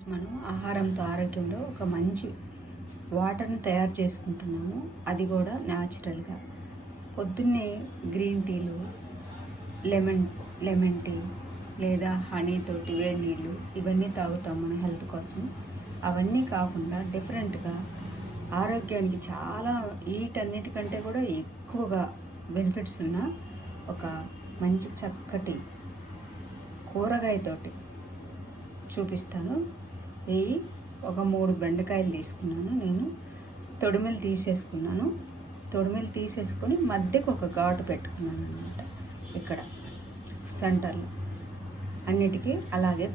ఈరోజు మనం ఆహారంతో ఆరోగ్యంలో ఒక మంచి వాటర్ని తయారు చేసుకుంటున్నాము. అది కూడా న్యాచురల్గా. పొద్దున్నే గ్రీన్ టీలు, లెమన్ టీ లేదా హనీ తోటి వేడి నీళ్ళు ఇవన్నీ తాగుతాం మన హెల్త్ కోసం. అవన్నీ కాకుండా డిఫరెంట్గా ఆరోగ్యానికి చాలా వీటన్నిటికంటే కూడా ఎక్కువగా బెనిఫిట్స్ ఉన్న ఒక మంచి చక్కటి కూరగాయతోటి చూపిస్తాను. ఇవి ఒక 3 బెండకాయలు తీసుకున్నాను. నేను తొడిమెలు తీసేసుకొని మధ్యకు ఒక ఘాటు పెట్టుకున్నాను అనమాట. ఇక్కడ సెంటర్లో అన్నిటికీ అలాగే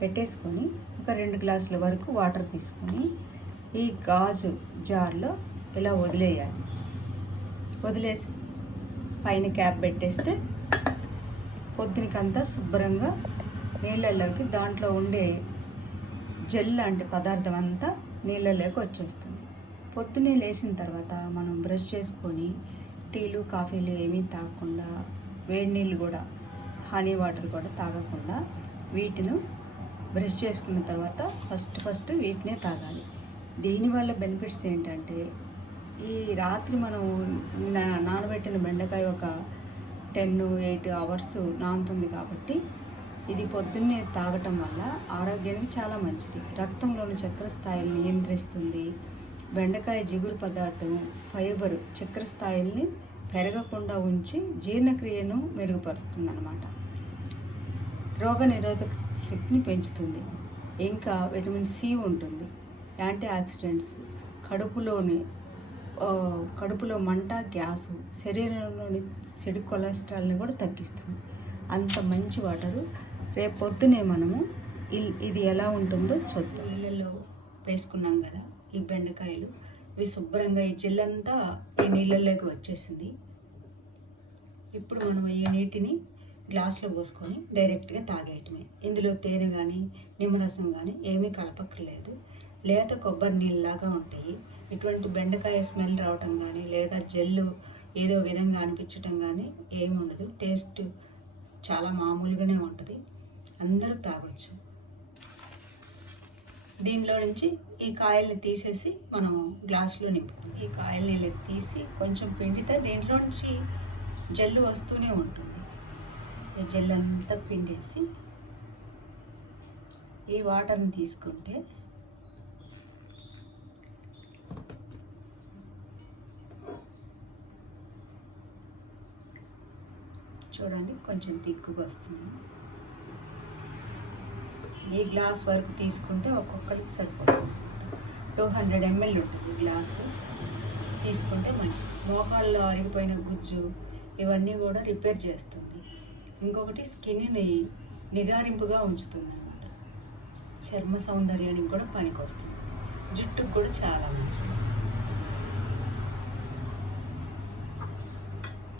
పెట్టేసుకొని ఒక 2 గ్లాసుల వరకు వాటర్ తీసుకొని ఈ గాజు జార్లో ఇలా వదిలేసి పైన క్యాప్ పెట్టేస్తే పొద్దునకంతా శుభ్రంగా నీళ్ళల్లోకి దాంట్లో ఉండే జెల్ లాంటి పదార్థం అంతా నీళ్ళలోకి వచ్చేస్తుంది. పొద్దున్నే లేచిన తర్వాత మనం బ్రష్ చేసుకొని టీలు కాఫీలు ఏమీ తాగకుండా, వేడి నీళ్ళు కూడా హనీ వాటర్ కూడా తాగకుండా వీటిని బ్రష్ చేసుకున్న తర్వాత ఫస్ట్ వీటినే తాగాలి. దీనివల్ల బెనిఫిట్స్ ఏంటంటే, ఈ రాత్రి మనం నానబెట్టిన బెండకాయ ఒక 10-8 అవర్స్ నానుతుంది కాబట్టి ఇది పొద్దున్నే తాగటం వల్ల ఆరోగ్యానికి చాలా మంచిది. రక్తంలోని చక్కెర స్థాయిని నియంత్రిస్తుంది. బెండకాయ జిగురు పదార్థం ఫైబర్ చక్కెర స్థాయిల్ని పెరగకుండా ఉంచి జీర్ణక్రియను మెరుగుపరుస్తుంది అన్నమాట. రోగనిరోధక శక్తిని పెంచుతుంది. ఇంకా విటమిన్ సి ఉంటుంది. యాంటీ ఆక్సిడెంట్స్ కడుపులో మంట, గ్యాసు, శరీరంలోని చెడు కొలెస్ట్రాల్ని కూడా తగ్గిస్తుంది. అంత మంచి వాటరు. రేపు పొద్దునే మనము ఇది ఎలా ఉంటుందో చూద్దాం. నీళ్ళల్లో వేసుకున్నాం కదా ఈ బెండకాయలు, ఇవి శుభ్రంగా ఈ జిల్లంతా ఈ నీళ్ళల్లోకి వచ్చేసింది. ఇప్పుడు మనం ఈ నీటిని గ్లాసులో పోసుకొని డైరెక్ట్గా తాగేయటమే. ఇందులో తేనె కానీ నిమ్మరసం కానీ ఏమీ కలపక్కర్లేదు. లేత కొబ్బరి నీళ్ళలాగా ఉంటాయి. ఇటువంటి బెండకాయ స్మెల్ రావటం కానీ లేదా జెల్లు ఏదో విధంగా అనిపించటం కానీ ఏమి ఉండదు. టేస్ట్ చాలా మామూలుగానే ఉంటుంది. అందరూ తాగొచ్చు. దీనిలో నుంచి ఈ కాయల్ని తీసేసి మనం గ్లాసులో నింపుతాం. ఈ కాయల్ని తీసి కొంచెం పిండితే దీంట్లో నుంచి జెల్లు వస్తూనే ఉంటుంది. ఈ జెల్ అంతా పిండేసి ఈ వాటర్ని తీసుకుంటే చూడండి కొంచెం తిక్కుగా వస్తుంది. ఈ గ్లాస్ వరకు తీసుకుంటే ఒక్కొక్కరికి సరిపోతుంది. 200 ml ఉంటుంది గ్లాసు. తీసుకుంటే మంచిది. మోకాళ్ళలో అరిగిపోయిన గుజ్జు ఇవన్నీ కూడా రిపేర్ చేస్తుంది. ఇంకొకటి స్కిన్ని నిగారింపుగా ఉంచుతుంది అన్నమాట. చర్మ సౌందర్యానికి కూడా పనికి వస్తుంది. జుట్టుకు కూడా చాలా మంచిది.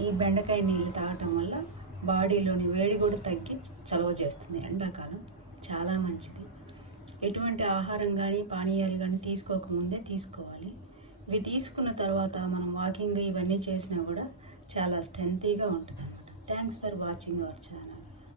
ఈ బెండకాయ నీళ్ళు తాగటం వల్ల బాడీలోని వేడి కూడా తగ్గి చలవ చేస్తుంది. ఎండాకాలం చాలా మంచిది. ఎటువంటి ఆహారం కానీ పానీయాలు కానీ తీసుకోకముందే తీసుకోవాలి. ఇవి తీసుకున్న తర్వాత మనం వాకింగ్ ఇవన్నీ చేసినా కూడా చాలా స్ట్రెంతీగా ఉంటుంది. Thanks for watching our channel.